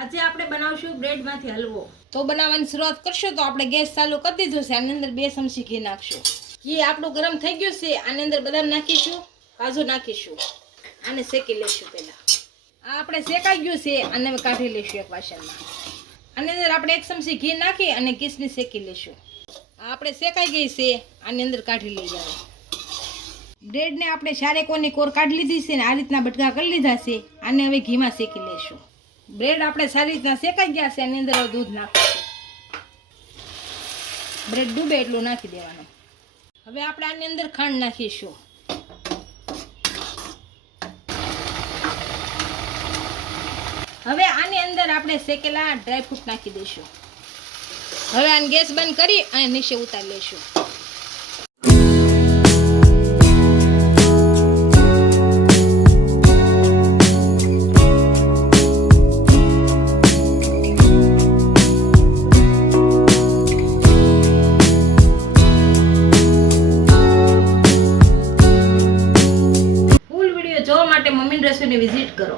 આજે આપણે બનાવશું બ્રેડમાંથી હલવો. તો બનાવવાની શરૂઆત કરશું તો આપણે ગેસ ચાલુ કરી દીધો છે. આની અંદર બે ચમચી ઘી નાખશું. ઘી આપણું ગરમ થઈ ગયું છે. આની અંદર બદામ નાખીશું, કાજુ નાખીશું. આને શેકી લઈશું પહેલા. આ આપણે શેકાઈ ગયું છે. આને કાઢી લઈશું એક વાસણમાં. આની અંદર આપણે એક ચમચી ઘી નાખી અને કિસની શેકી લઈશું. આ આપણે શેકાઈ ગઈ છે. આની અંદર કાઢી લઈ જાવ બ્રેડને આપણે શારેકોની કોર કાઢી લીધી છે ને આ રીતના બટકા કરી લીધા છે. આને હવે ઘીમાં શેકી લઈશું. બ્રેડ આપણે સારી રીતના શેકાઈ ગયા છે, એની અંદર દૂધ નાખીશું. બ્રેડ ડૂબે એટલું નાખી દેવાનું. હવે આપણે આની અંદર ખાંડ નાખીશું. હવે આની અંદર આપણે શેકેલા ડ્રાયફ્રૂટ નાખી દઈશું. હવે આને ગેસ બંધ કરી અને નીચે ઉતારી લઈશું. મમ્મીની રસોઈને વિઝિટ કરો.